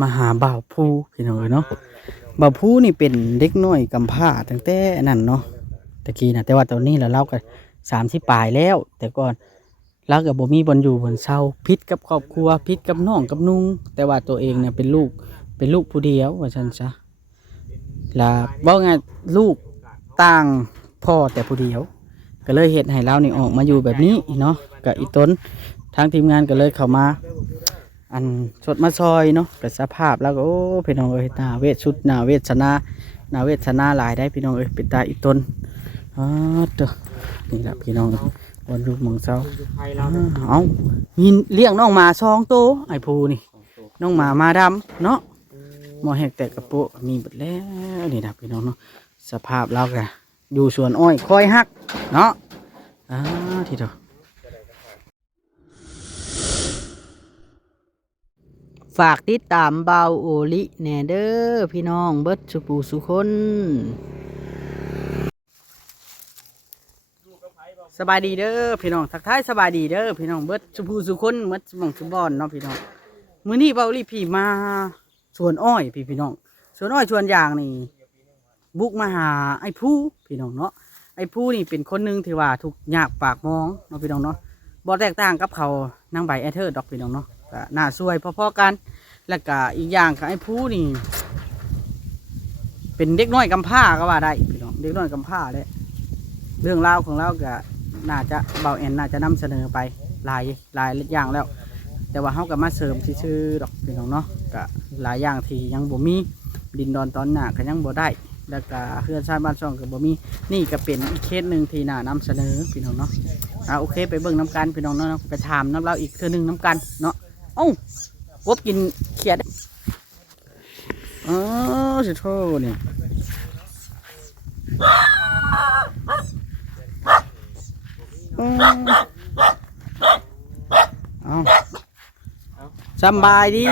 มาหาบ่าวผู้พี่น้องเนาะบ่าวผู้นี่เป็นเด็กน้อยกำพร้าตั้งแต่นั่นเนาะตะกี้นะแต่ว่าตอนนี้แล้วเราก็30ปลายแล้ว แต่ก่อนเราก็บ่มีบ่อนอยู่บ่อนเช่าพิษกับครอบครัวพิษกับน้องกับนุ่งแต่ว่าตัวเองเนี่ยเป็นลูกผู้เดียวว่าซั่นซะล่ะเว้าง่ายลูกต่างพ่อแต่ผู้เดียวก็เลยเฮ็ดให้เรานี่ออกมาอยู่แบบนี้เนาะก็อีตนทางทีมงานก็เลยเข้ามา อันสดมาซอยเนาะกับสภาพแล้วก็โอ้พี่น้องเอ้ยนาเวทชุดนาเวทนาหลายได้พี่น้องเอ้ยเป็นตาอีกตนอ๋อเด้อนี่แหละพี่น้องวันลูกมองเช้าเอามีเลี้ยงน้องหมา2 ตัวไอ้ภูนี่น้องหมาดำเนาะหมอแหกแตกกระปุกมีหมดแล้วนี่นะพี่น้องเนาะสภาพเราก็อยู่สวนอ้อยคอยฮักเนาะทีเดียว ฝากติดตามเบาโอลิแหน่เด้อพี่น้องเบิดสุปูสุคนสบายดีเด้อพี่น้องทักทายสบายดีเด้อพี่น้องเบิดสุปูสุคนเบิดสมองสุบอนเนาะพี่น้องมื้อนี้เบาโอลิพี่มาสวนอ้อยพี่น้องสวนอ้อยสวนยางนี่บุกมาหาไอ้ผู้พี่น้องเนาะไอ้ผู้นี่เป็นคนหนึงที่ว่าทุกยากปากมองเนาะพี่น้องเนาะบ่แตกต่างกับเขานางใบแอเธอร์ดอกพี่น้องเนาะก็น่าสวยพอๆกัน แล้วก็อีกอย่างกับไอ้ผู้นี่เป็นเด็กน้อยกำพร้าก็ว่าได้พี่น้องเด็กน้อยกำพร้าเลยเรื่องราวของเราก็น่าจะเบาแอนน่าจะนำเสนอไปหลายอย่างแล้ว แต่ว่าเขาก็มาเสริมชื่อๆดอกพี่น้องเนาะก็หลายอย่างที่ยังบ่มีดินดอนตอนหน้าก็ยังบ่ได้แล้วก็เพื่อนชาติบ้านช่องก็บ่มีนี่ก็เป็นอีกเคสหนึ่งที่น่านำเสนอพี่น้องเนาะโอเคไปเบิ่งน้ำกันพี่น้องเนาะไปถามน้ำเราอีกเทื่อนึงน้ำกันเนาะเอ้ากบกินเขียดอ๋อสิโทษนี่เอาสบายดี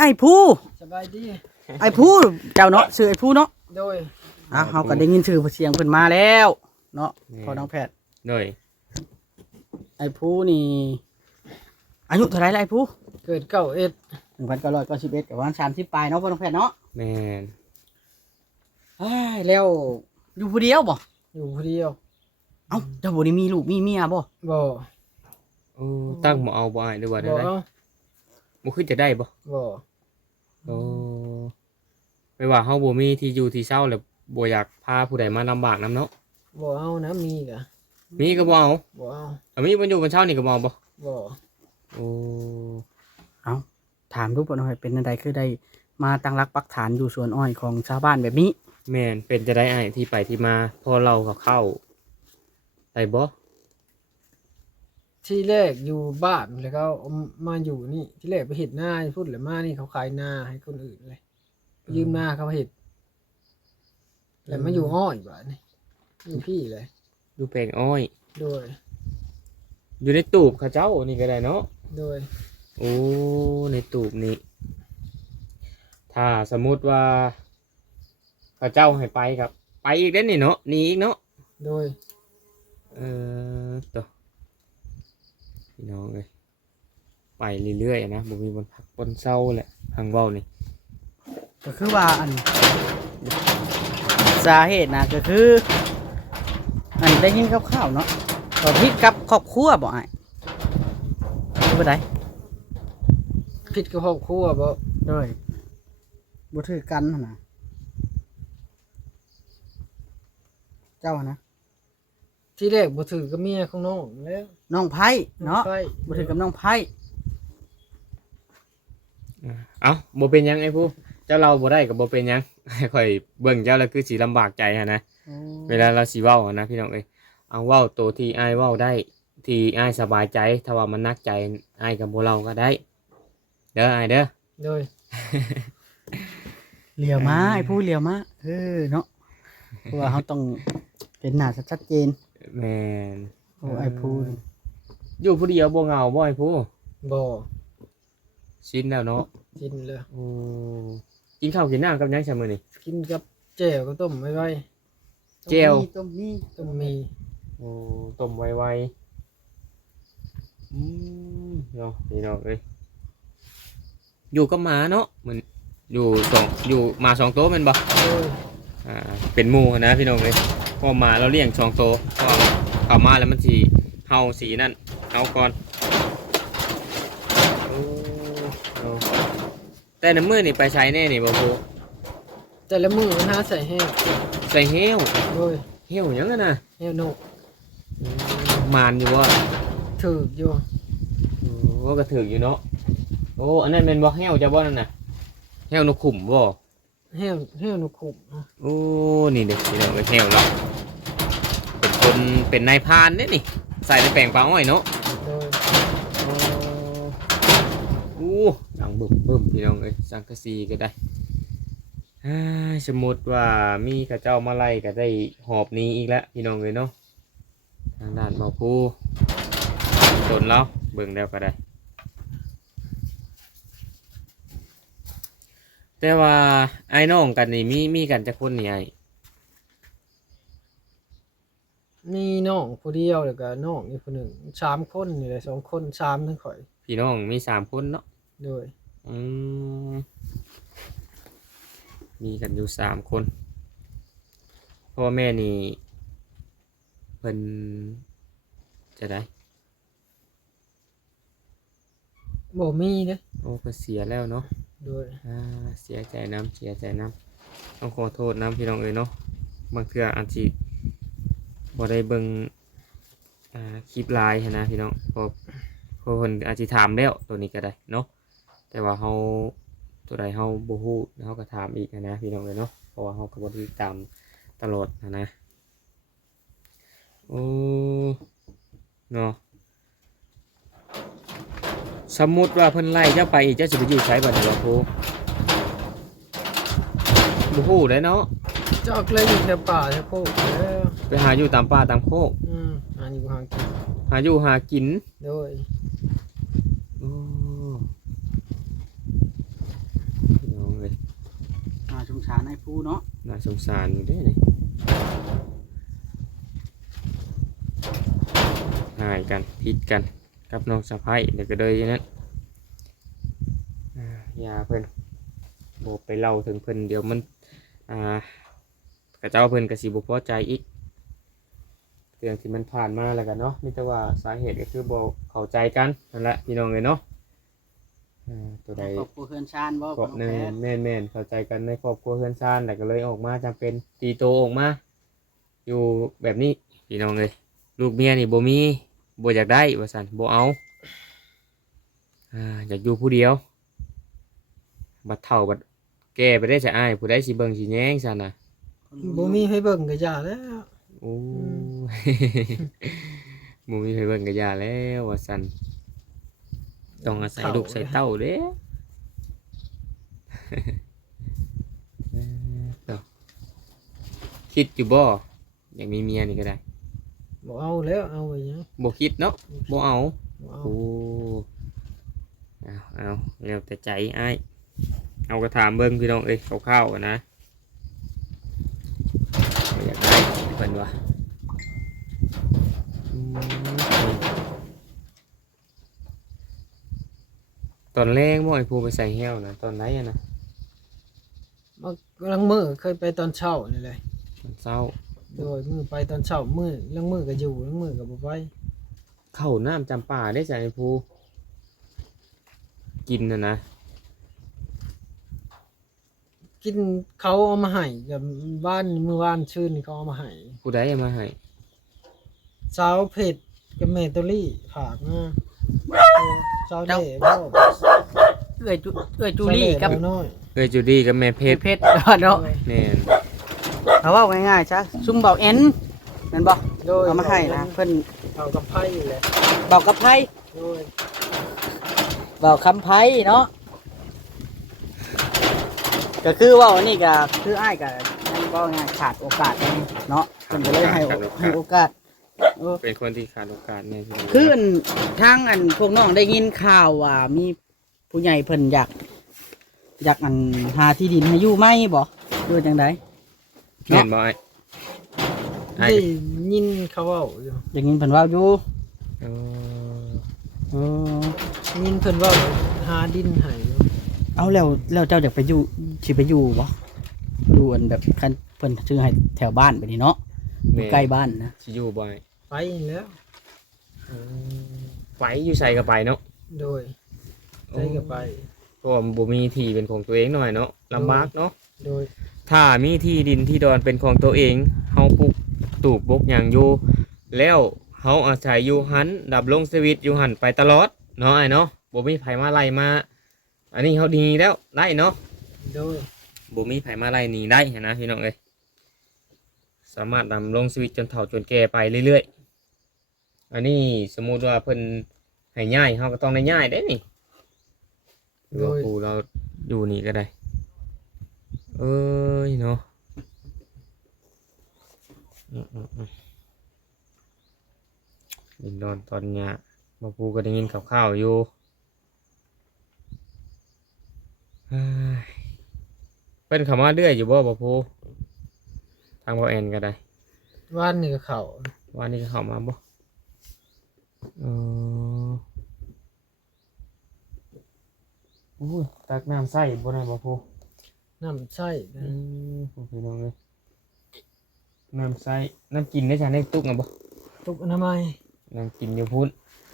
ไอ้ผู้สบายดีไอ้ผู้เจ้าเนาะชื่อไอ้ผู้เนาะโดยเขาก็ได้ยินชื่อเสียงเพิ่นมาแล้วเนาะพอน้องแพทย์โดยไอ้ผู้นี่อายุเท่าไรไอ้ผู้เกิด1991กับวัน30ปลายเนาะพอน้องแพทย์เนาะแม่นแล้วอยู่ผู้เดียวบ่อยู่คนเดียวเอ้าเจ้าบ่ได้มีลูกมีเมียบ่บ่โอ้ตั้งบ่เอาบ่อ้ายหรือว่าได้ บ่ ได้บ่คือจะได้บ่บ่โอ้ไม่ว่าเฮาบ่มีที่อยู่ที่เช่าแล้วบ่อยากพาผู้ใดมาลำบากนํเนาะบ่เอานะมีกะมีก็บ่เอาบ่เอาถ้ามีบ่อยู่บนเช่านี่ก็บ่เอาบ่บ่โอ้เอาถามดูบ่น้อยเป็นจังไดคือได้มาตั้งรักปักฐานอยู่สวนอ้อยของชาวบ้านแบบนี้แม่นเป็นจะได้อ้ายที่ไปที่มาพอเราก็เข้าได้บ่ที่แรกอยู่บ้านแล้วก็เอามาอยู่นี่ที่แรกไปเฮ็ดนาพูดแล้วมานี่เขาขายนาให้คนอื่นเลยยืมนาเขาเฮ็ดแล้วมาอยู่อ้อยบัดนี้อยู่พี่เลยอยู่แปลงอ้อย โดยอยู่ในตูบเขาเจ้านี่ก็ได้เนาะโดยโอ้ในตูบนี่ถ้าสมมุติว่าเขาเจ้าให้ไปครับไปอีกเด้อนี่เนาะหนีอีกเนาะโดยตัวพี่น้องเลยไปเรื่อยๆนะบ่มีบนพักบนเศร้าแหละทางเว้านี่ก็คือว่าอันสาเหตุนะก็คืออันได้ยินคร่าวๆเนาะตอนที่กับครอบครัวบ่ไอ้คือบ่ได้ ผิดกับครอบครัวบ่ด้วยบ่ถือกันหั่นนะเจ้านะที่แรกบ่ถือกับเมียของน้องแล้ว น้องไผ่เนาะ ไผ่ บ่ถือกับน้องไผ่ เอ้าบ่เป็นหยังไอ้ผู้เจ้าเราบ่ได้ก็บ่เป็นหยัง ค่อยเบิ่งเจ้าแล้วคือสิลำบากใจหั่นนะเวลาเราสิเว้าหั่นนะพี่น้องเอ้ยเอาเว้าตัวที่อ้ายเว้าได้ที่อ้ายสบายใจถ้าว่ามันหนักใจอ้ายก็บ่เล่าก็ได้เด้ออ้ายเด้อ โดย เหลียวมาไอ้ผู้เหลียวมาเนาะเพราะว่าเขาต้องเห็นหน้าชัดเจน แม่น โอ้ไอ้ผู้นี่ อยู่ผู้เดียวบ่เหงาบ่ไอ้ผู้ บ่ ชินแล้วเนาะ กินเลย โอ้กินข้าวกินน้ำกับหยังซะมื้อนี้ กินกับแจ่วก็ต้มไว้ แจ่ว ต้มมี ต้มมี โอ้ต้มไวๆเนาะพี่น้องเอ้ย อยู่กับหมาเนาะมันอยู่หมา2ตัวแม่นบ่ โดย เป็นหมู่นะพี่น้องเอ้ยพอหมาเราเลี้ยง2ตัวพอเข้ามาแล้วมันสิเห่าสีนั่นเอาก่อนโอ้แต่น้ำมือนี่ไปใช้แน่นี่บ่พู แต่ละมือมันหาใส่แห้ง ใส่เหี้ยว โดย เหี้ยวหยังกันนะ แห้วนก มานอยู่ว่า ถืออยู่ โอ้ก็ถืออยู่เนาะโอ้อันนั้นเป็นบ่เหี้ยวจะบ่นั่นน่ะเหี้ยวนกขุมบ่ แห้วนกขุม โอ้นี่เด็กพี่น้องเอ้ยเหี้ยวเราเป็นคนเป็นนายพรานเนี่ยนี่ใส่ในแปลงปลาอ้อยเนาะ โดย อู้ดังบึ้มพี่น้องเอ้ยสังกะสีก็ได้สมมติว่ามีข้าเจ้ามาไล่ก็ได้หอบหนี้อีกแล้วพี่น้องเอ้ยเนาะทางด้านเบาผู้ตนเราเบิ่งแล้วก็ได้แต่ว่าไอ้น้องกันนี่มีกันจักคนนี่ไอ้ มีน้องผู้เดียวแล้วก็น้องอีกคนหนึ่ง3คนนี่แหละ2คน3ทั้งข่อย พี่น้องมี3คนเนาะ โดย อืมมีกันอยู่3คนพ่อแม่นี่เพิ่นจะได้ บ่มีเด้ โอ้ก็เสียแล้วเนาะ โดย เสียใจน้ำต้องขอโทษน้ำพี่น้องเอ้ยเนาะบางเทื่ออาจสิบ่ได้เบิ่งคลิปไลน์หั้นนะพี่น้องเพอเพิ่นอาจสิถามแล้วตัวนี้ก็ได้เนาะแต่ว่าเฮาตัวใดเฮาบ่ฮู้เฮาก็ถามอีกหั้นนะพี่น้องเอ้ยเนาะเพราะว่าเฮาก็บ่ได้ติดตามตลอดหั้นนะโอ้เนาะสมมุติว่าเพิ่นไล่เจ้าไปอีกเจ้าสิไปอยู่ไสบัดนี้บ่ฮู้บ่ฮู้ได้เนาะ จอกเลยอยู่แถวป่าแถวโคกแล้ว ไปหาอยู่ตามป่าตามโคก หาอยู่หากิน หาอยู่หากิน โดย โอ้พี่น้องเลย สงสารไอ้ผู้เนาะ น่าสงสารอยู่เด้นี่หายกันผิดกันกับน้องสะใภ้เดี๋ยวก็เลยนั้นยาเพิ่นโบไปเล่าถึงเพิ่นเดี๋ยวมันกระเจ้าเพิ่นกระสีบุพอใจอีกเรื่องที่มันผ่านมาแล้วกันเนาะนี่แต่ว่าสาเหตุก็คือโบเข้าใจกันนั่นแหละพี่น้องเลยเนาะตัวใด ครอบครัวเฮือนชานบ่ ก็แม่นเข้าใจกันในครอบครัวเพื่อนชาติแต่ก็เลยออกมาจำเป็นตีโตออกมาอยู่แบบนี้พี่น้องเลยลูกเมียนี่บ่มีบ่อยากได้ว่าซั่นบ่เอาอยากอยู่ผู้เดียวบัดเฒ่าบัดแก่ไปได้จะอ้ายผู้ใดสิเบิ่งสิแย้งซั่นน่ะ บ่มีให้เบิ่งก็ย่าแล้ว โอ้บ่มีใครเบิ่งก็ย่าแล้วว่าซั่นต้องอาศัยลูกใส่เต้าเด้ คิดอยู่บ่อยากมีเมียนี่ก็ได้ บ่เอาแล้วเอาไว้ยัง บ่คิดเนาะบ่เอา บ่เอา โอ้เอาแล้วแต่ใจอ้ายเอากระถามเบิ่งพี่น้องเอ้ยคร่าวๆนะบ่อยากได้เพิ่นว่าตอนแรกบ่ไอ้ผู้ไปใส่แห้วนะตอนไหนอะนะ ลังมื้อเคยไปตอนเช้านี่แหละ ตอนเช้า โดยมื้อไปตอนเช้ามื้อลังมื้อก็อยู่ลังมื้อก็บ่ไป เข้าน้ำจำป่าได้จ้ะไอ้ผู้กินนะ กินเขาเอามาให้กับบ้านมื้อวานชื่นนี่เขาเอามาให้ ผู้ใดเอามาให้ สาวเผ็ดกับแม่ตอรี่ฝากมาสาวเล่บ่ เอ้ยจูลี่กับ สาวเล่บ่น้อย เอ้ยจูดี้กับแม่เพชร เพชรเนาะ แน่น เอาว่าง่ายๆซะซุ่มเบาเอ็นแม่นบ่ โดย เอามาให้นะเพิ่น เอากับไผ่แหละ เบากับไผ โดย เบาคำไผเนาะก็คือว่าอันนี้ก็คืออ้ายก็ยังบ่ง่ายขาดโอกาสเนาะเพิ่นก็เลยให้โอกาส เป็นคนที่ขาดโอกาสเนี่ย คืออันทางอันพวกน้องได้ยินข่าวว่ามีผู้ใหญ่เพิ่นอยากอันหาที่ดินให้อยู่ไหมบ่ดูจังได เห็นบ่ไอ้ ได้ยินเขาเว้าอยู่ อย่างนี้เพิ่นเว่าอยู่ เออ เออ ยินเพิ่นเว้าหาดินให้อยู่ เอาแล้วเจ้าอยากไปอยู่สิไปอยู่บ่อยู่อันแบบคันเพิ่นชื่อให้แถวบ้านไปนี่เนาะอยู่ใกล้บ้านนะ สิอยู่บ่อย ไปแล้ว ไปอยู่ใส่ก็ไปเนาะ โดยใจก็ไป เพราะว่าบ่มีที่เป็นของตัวเองหน่อยเนาะลำบากเนาะ โดย ถ้ามีที่ดินที่ดอนเป็นของตัวเองเฮาปลูกตูบบกอย่างอยู่แล้วเฮาอาศัยอยู่หันดับลงชีวิตอยู่หันไปตลอดเนาะไอ้เนาะบ่มีไผมาไล่มาอันนี้เฮาดีแล้วได้เนาะ โดย บ่มีไผมาไล่หนีได้หั้นนะพี่น้องเอ้ยสามารถดำลงชีวิตจนเฒ่าจนแก่ไปเรื่อยๆอันนี้สมมุติว่าเพิ่นให้ย้ายเฮาก็ต้องได้ย้ายได้นี่หรือว่าปู่เราอยู่นี่ก็ได้เอ้ยเนาะดินดอนตอนเนี้ยบ่ปู่ก็ได้ยินข่าวๆอยู่เฮ้ยเพิ่นเข้ามาเรื่อยอยู่บ่ปู่ทางบ่แอนก็ได้ ว่านนี่ก็เขา วันนี้ก็เข้ามาบ่เออโอ้ยตักน้ำใส่บ่ได้บ่ปู่ น้ำใช่ ผมพี่น้องเลยน้ำใส่น้ำกินได้จ้ะในตุกอ่ะบ่ ตุกอนามัย น้ำกินอยู่พุ่น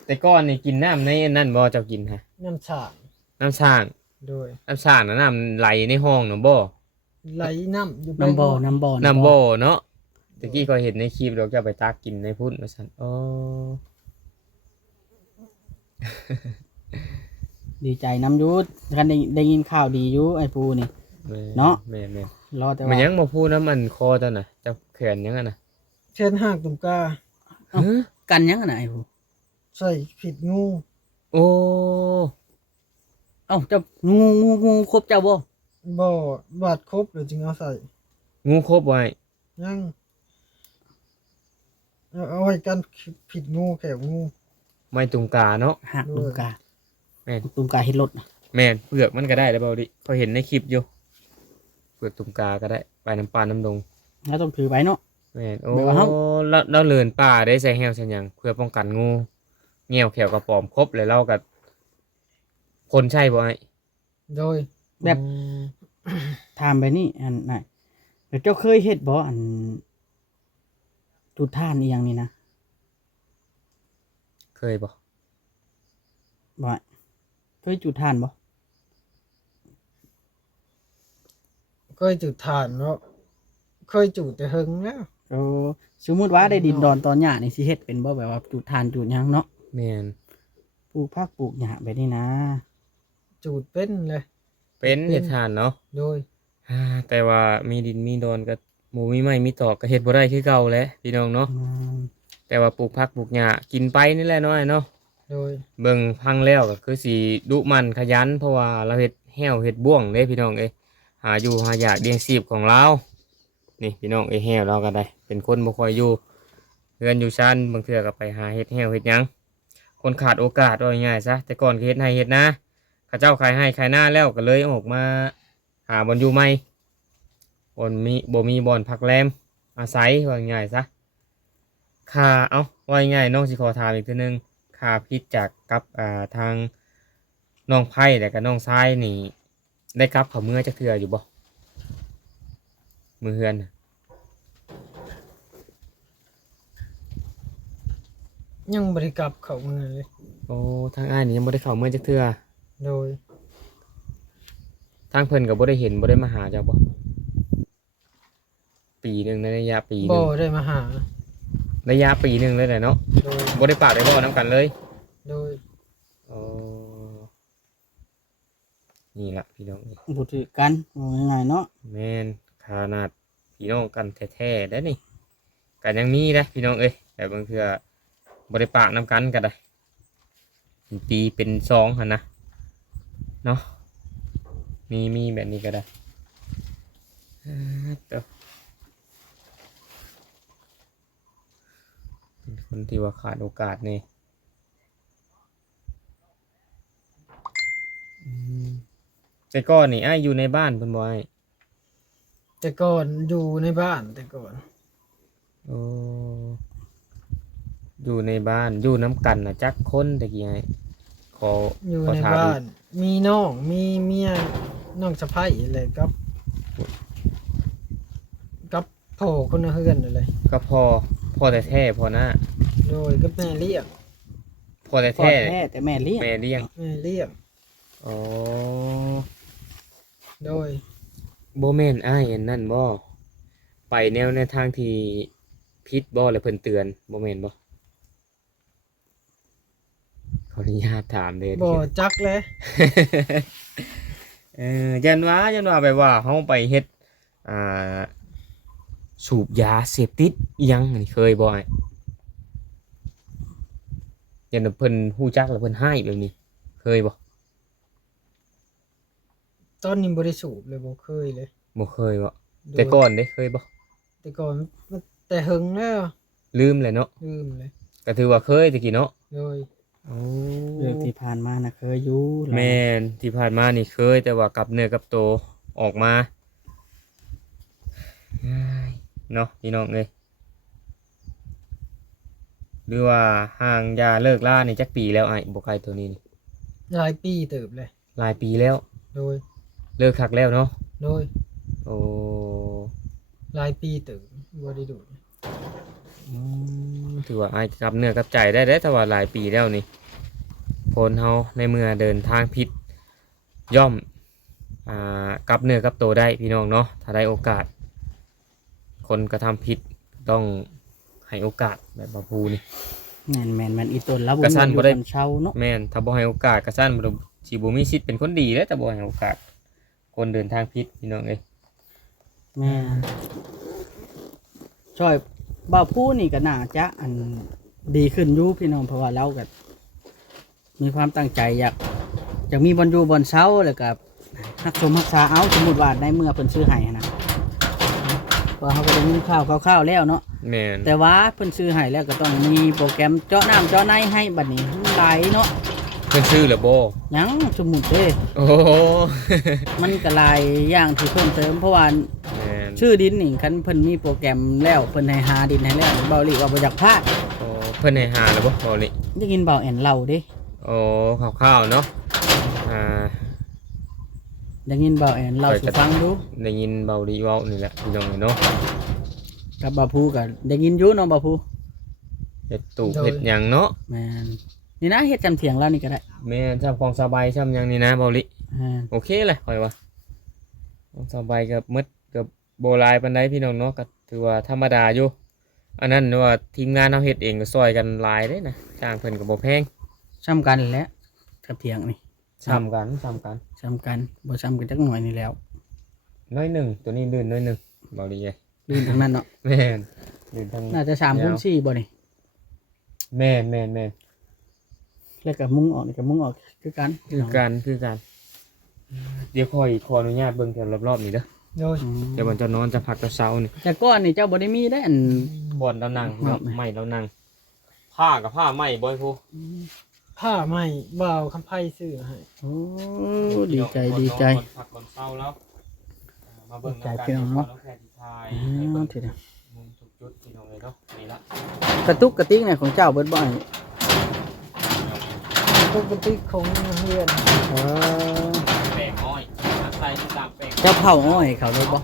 แต่ก่อนนี่กินน้ำในนั่นบ่เจ้ากินฮะ น้ำฉาง น้ำช่าง โดย น้ำช่างน่ะน้ำไหลในห้องน่ะบ่ ไหลน้ำอยู่ไป น้ำบ่อ น้ำบ่เนาะตะกี้ก็เห็นในคลิปเราจะไปตักกินในพุ่นว่าซั่นอ๋อ ดีใจน้ำอยุดคันได้ยินข่าวดีอยู่ไอ้ปูนี่ แม่ เนาะ แม่ รอแต่ มัน ว่า ยังบ่พูดน้ำมันคอจังน่ะจับแขนยังอ่ะน่ะ เช่นห้างตุ่มกา กันยังอะนะไอ้ปู ใส่ผิดงู โอ้ เอ้าเจ้างูครบเจ้าบ่ บ่บาดครบหรือจึงเอาใส่ งูครบไว้ ยังเอาไว้กันผิดงูแขวงู ไม่ตุงกาเนาะ หักตุมกา แม่น ตุมกาเฮ็ดรถน่ะ แม่นเปลือกมันก็ได้แล้วเบาดิเขาเห็นในคลิปอยู่เปลือกตุ่มกาก็ได้ไปน้ำปลาน้ำดง แล้วต้องถือไว้เนาะ แม่นโอ้ แบบว่าเฮา เราเลินป่าได้ใส่แฮวใส่หยังเพื่อป้องกันงูเงี้ยวแขวกระปอมครบเลยเล่ากับคนใช่บ่ไอ้ โดย แบบถามไปนี่อันน่ะแล้วเจ้าเคยเฮ็ดบ่อันจุดท่านอีหยังนี่นะ เคยบ่ บ่เคยจุดท่านบ่ เคยจุดถ่านเนาะเคยจุดแต่หึงแล้ว เออสมมุติว่าได้ดินดอนตอนหญ้านี่สิเฮ็ดเป็นบ่แบบว่าจุดท่านจุดหยังเนาะ แม่น ปลูกผักปลูกหญ้าไปนี่นะ จุดเป็นเลย เป็นเฮ็ดทานเนาะ โดย แต่ว่ามีดินมีดอนก็หมูมีไม้มีตอกก็เฮ็ดบ่ได้คือเก่าแหละพี่น้องเนาะ อืม แต่ว่าปลูกผักปลูกหญ้ากินไปนี่แหละเนาะไอ้เนาะ โดย เบิ่งพังแล้วก็คือสิดุมันขยันเพราะว่าเราเฮ็ดแห้วเฮ็ดบ่วงเด้พี่น้องเอ้ยหาอยู่หาอยากเลี้ยงชีพของเรานี่พี่น้องเอ้ยแห้วเราก็ได้ เป็นคนบ่ค่อยอยู่เรือนอยู่ชั้นบางเทื่อก็ไปหาเฮ็ดแห้วเฮ็ดหยังคนขาดโอกาสว่าง่ายๆซะแต่ก่อนก็เฮ็ดให้เฮ็ดนาเขาเจ้าขายให้ขายหน้าแล้วก็เลยออกมาหาบ่อนอยู่ใหม่บ่มีบ่อนพักแรมอาศัยว่าง่ายๆซะค่าว่าง่ายๆน้องสิขอถามอีกเทื่อนึง ค่าพิษจากกับทางน้องไผ่และก็น้องชายนี่ได้กลับเขาเมื่อจะเทื่ออยู่บ่มือเฮือนน่ะ ยังบริกลับเขาเมืองเลย โอ้ทางอ้ายนี่ยังบ่ได้เข้าเมื่อจะเทื่อ โดย ทางเพิ่นก็บ่ได้เห็นบ่ได้มาหาเจ้าบ่ปีหนึงในระยะปีหนึ บ่ ง ได้มาหา ระยะปีหนึงเลยแหละเนาะ โดย บ่ได้ปากได้บ่นํกันเลย โดย โอ้นี่ล่ะพี่น้อง บ่ถือกันว่าง่ายๆเนาะ แม่นขนาดพี่น้องกันแท้ๆได้นี่ก็ยังมีนะพี่น้องเอ้ยแต่บางเทื่อบริปากน้ำกันก็ได้เป็นปีเป็นซองหันนะเนาะมีแบบนี้ก็ได้เด้อเป็นคนที่ว่าขาดโอกาสนี่แต่ก่อนนี่อ้ายอยู่ในบ้านเพิ่นบ่อ้าย แต่ก่อนอยู่ในบ้านแต่ก่อน โอ้อยู่ในบ้านอยู่น้ำกันนะจักคนตะกี้ไง ขอ อยู่ ขอ ใน ถาม บ้านมีน้องมีเมียน้องสะใภ้อะไรกับพ่อคนละเฮือนอะไร ก็พ่อแท้ๆพ่อหน้า โดยกับแม่เลี้ยง พ่อ พ่อ แท้ แท้แต่แม่เลี้ยง แม่เลี้ยง แม่เลี้ยง อ๋อ โดย บ่แม่นอ้ายอันนั่นบ่ไปแนวในทางที่ผิดบ่แล้วเพิ่นเตือนบ่แม่นบ่ขออนุญาตถามเด้อ บ่จักเลย ยันว่าแบบว่าเฮาไปเฮ็ดอ่าสูบยาเสพติดอิหยังนี่เคยบ่อ้ายยันว่าเพิ่นฮู้จักแล้วเพิ่นให้แบบนี้ เคยบ่ ตอนนี้บ่ได้สูบเลยบ่เคยเลย บ่เคยบ่ โดย แต่ก่อนเด้เคยบ่ แต่ก่อนมันแต่หึงแล้ว ลืมเลยเนาะ ลืมเลย ก็ถือว่าเคยตะกี้เนาะ โดย โอ้ เรื่องที่ผ่านมานะเคยอยู่ แม่นที่ผ่านมานี่เคยแต่ว่ากลับเนื้อกลับตัวออกมาอ้ายเนาะพี่น้องเอ้ยหรือว่าห่างยาเลิกล่านี่จักปีแล้วไอ้บ่ไกลตัวนี้นี่ หลายปีเติบเลย หลายปีแล้ว โดย เลิกคักแล้วเนาะ โดย โอ้ หลายปีเติบบ่ได้ดูด ถือว่าไอ้กลับเนื้อกลับใจได้แต่ว่าหลายปีแล้วนี่คนเฮาในเมื่อเดินทางผิดย่อมกลับเนื้อกลับตัวได้พี่น้องเนาะถ้าได้โอกาส คนกระทำผิดต้องให้โอกาสแบบบาพูนี่ แม่นอีตนแล้ว กระชั้นบ่ได้ เช่าเนาะ แม่นถ้าบ่ให้โอกาสกระสั้นบ่สิบ่มีสิทธิ์เป็นคนดีแล้วแต่บ่ให้โอกาส คนเดินทางผิดพี่น้องเอ้ย แม่นช่วยบ่าวผู้นี่ก็น่าจะอันดีขึ้นอยู่พี่น้องเพราะว่าเราก็มีความตั้งใจอยากมีบอลอยู่บอลเช้าแล้วก็รักสมรักษาเอาสมมุติว่าในเมื่อเพิ่นซื้อให้นะก็เขาก็ได้ยินข่าวแล้วเนาะ แม่น แต่ว่าเพิ่นซื้อให้แล้วก็ต้องมีโปรแกรมเจาะน้ำเจาะในให้บัดนี้มันไหลเนาะ เพิ่นชื่อแล้วบ่ หยังสมมุติเด้ โอ้โห มันก็หลายอย่างที่เพิ่มเติมเพราะว่า แม่น ชื่อดินนี่คันเพิ่นมีโปรแกรมแล้วเพิ่นให้หาดินให้แล้วเบาหลีว่าบ่อยากพลาด โอ้เพิ่นให้หาแล้วบ่บ่นี่ ได้ยินเบาแอนเล่าเด้ โอ้คร่าวๆเนาะอ่า ได้ยินเบาแอนเล่าสู่ฟังดู ได้ยินเบาดีเว้านี่แหละพี่น้องเนาะ กับบ่าวผู้ก็ได้ยินอยู่เนาะบ่าวผู้ เฮ็ดตู้เฮ็ดหยังเนาะ แม่นนี่นะเฮ็ดจำเถียงแล้วนี่ก็ได้ แม่นทำของสบายซ้ำหยังนี่นะเบาลิ อ่า โอเคเลยค่อยว่าของสบายกับมดกับโบราณปานใดพี่น้องเนาะก็ถือว่าธรรมดาอยู่อันนั้นว่าทีมงานเฮาเฮ็ดเองก็ซอยกันหลายเด้นะจ้างเพิ่นก็บ่แพง ซ้ำกันแหละกับเถียงนี่ ซ้ำกัน ซ้ำกันบ่ซ้ำกันจักหน่อยนี่แล้ว น้อยหนึ่งตัวนี้ลื่นน้อยหนึ่งเบาดีไง ลื่นทั้งนั้นเนาะ แม่นลื่นทั้ง น่าจะ3คูณ4บ่นี่ แม่น แล้วก็มุงออกนี่ก็มุงออกคือกัน คือกันเดี๋ยวขออนุญาตเบิ่งแถวรอบๆนี่เด้อ โดย อืม เดี๋ยวมันจะนอนจะพักจะเช้านี่ แต่ก่อนนี่เจ้าบ่ได้มีได้อัน บ่อนเรานั่ง ครับ ไม่เรานั่งผ้ากับผ้าไหมบ่อยพู ผ้าใหม่บ่าวคำไพ่ซื้อให้ โอ้ดีใจ พักก่อนเช้าแล้วมาเบิ่ง ดีใจพี่น้องเนาะ แค่ที่ทาย อ๋ ให้ อ เบิ่ง ทีเดียว มุมทุกจุดพี่น้องเลยเนาะนี่ละ กระตุกกระติกเนี่ยของเจ้าเบิดบ่อย ปกติของเฮือน เออ แปลงอ้อยใส่ตามแปลง เจ้าเผาอ้อยเขาเลยบ่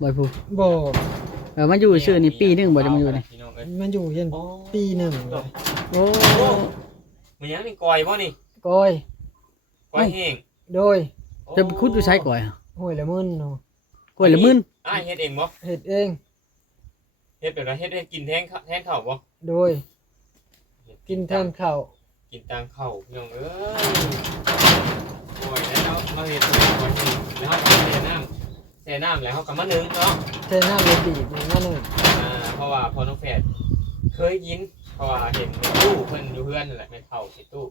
บ่อยผู้ บ่ มันอยู่ชื่อนี่ปีหนึงบ่จะมาอยู่นี่ พี่น้องเอ้ย มันอยู่เย็นปีหนึ่งเลย โอ้ มันยังนี่กอยบ่นี่ ก้อย กอยแห้ง โดย จะไปคุดอยู่ใช้ก่อยอะ ห้วยละมึนเนาะ กล้วยละมึน อ้ายเฮ็ดเองบ่ เฮ็ดเอง เฮ็ดแบบไรเฮ็ดให้กินแทนข้าวบ่ โดยกินแทนข้าว กินตามข้าวพี่น้องเอ้ยโอ้ยแล้วเราเฮ็ดกอยแห้งแล้วเฮาก็แช่น้ำแล้วเฮาก็มานึ่งเนาะ เทน้ำเลยบีบมาหนึ่ง เพราะว่าพอน้องแฝดเคยกินเพราะว่าเห็นในตู้เพิ่นอยู่เพื่อนนั่นแหละในเท่าในตู้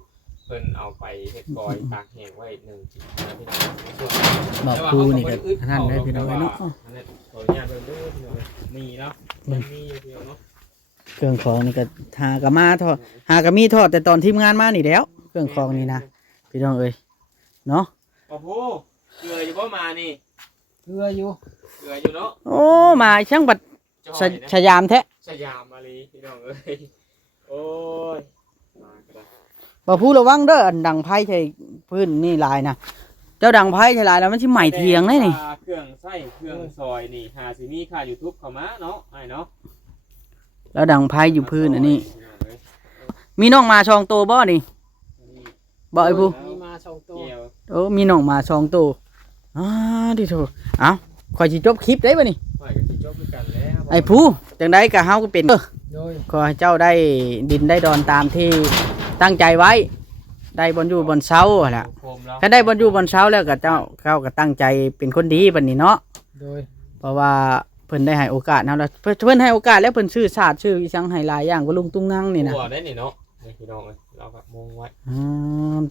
เพิ่นเอาไปเฮ็ดกอยตากแห้งไว้1 อาทิตย์นะพี่น้องในช่วง บอกครูนี่ก็ท่านได้พี่น้องเอ้ยเนาะ อันนั้นขออนุญาตเบิ่งเด้อพี่น้องเอ้ยมีเนาะมันมีอยู่เดียวเนาะ เครื่องของนี่ก็หากะมาทอดหากะมีทอดแต่ตอนทีมงานมานี่แล้ว เครื่องของนี่นะพี่น้องเอ้ยเนาะ โอ้โหเกลืออยู่บ่มานี่ เรืออยู่ เกลืออยู่เนาะ โอ้มาช่างบัด จอ ชะ ยนะ ชะยามแท้ สยามมาลีพี่น้องเอ้ยโอ้ยมาก็ได้ บ่ผู้ระวังเด้ออันดังไพ่ใช่พื้นนี่หลายนะเจ้าดังไพ่ใช่หลายแล้วมันสิใหม่เถียงได้นี่ เครื่องไส้เครื่องซอยนี่หาสิมีค่า YouTube เข้ามาเนาะไอ้เนาะ แล้วดังไพ่อยู่พื้นอันนี้ มีน้องมา2ตัวบ่นี่บ่ไอ้ผู้ มีมา2ตัว เกี่ยว โอ้มีน้องมา2ตัวดิโถเอ้าข่อยสิจบคลิปได้บ่นี่ ข่อยก็สิจบคือกันแล้ว ไอ้ผู้จังได๋ก็เฮาก็เป็น โดย ขอให้เจ้าได้ดินได้ดอนตามที่ตั้งใจไว้ ได้บนอยู่บนเสาหั่นล่ะ โคมแล้ว ถ้าได้บนอยู่บนเสาแล้วก็เจ้าก็ตั้งใจเป็นคนดีบัดนี้เนาะ โดย เพราะว่าเพิ่นได้ให้โอกาสเฮาแล้วเพิ่นให้โอกาสแล้วเพิ่นชื่อชาติชื่ออีสังให้หลายอย่างก็ลุงตุ้งงังนี่นะ หัวได้นี่เนาะนี่พี่น้องเอ้ยเราก็มองไว้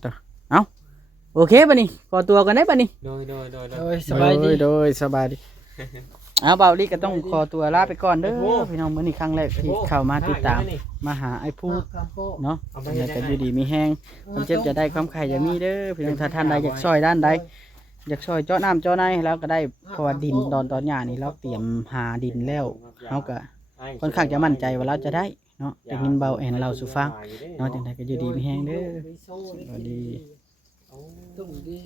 ต่อเอ้าโอเคบัดนี้ขอตัวกันได้บัดนี้ โดย โดยสบายดี โดยสบายดี เอาเบาลีก็ต้องขอตัวลาไปก่อนเด้อพี่น้องมื้อนี้ครั้งแรกที่เข้ามาติดตามมาหาไอ้ผู้ ครับพ่อ เนาะ เอาไป อยาก เฮ็ จะ ด อยู่ดีมีแห้งความเจ็บจะได้ความไข่จะมีเด้อพี่น้องถ้าท่านใดอยากช่วยด้านใดอยากช่วยเจาะน้ำเจาะในแล้วก็ได้เพราะว่าดินตอนหญ้านี่เราเตรียมหาดินแล้วเฮาก็ค่อนข้างจะมั่นใจว่าเราจะได้เนาะได้ยินเบาแอนเราสู่ฟังเนาะจังไดก็อยู่ดีมีแห้งเด้อสวัสดี ตุ้มดี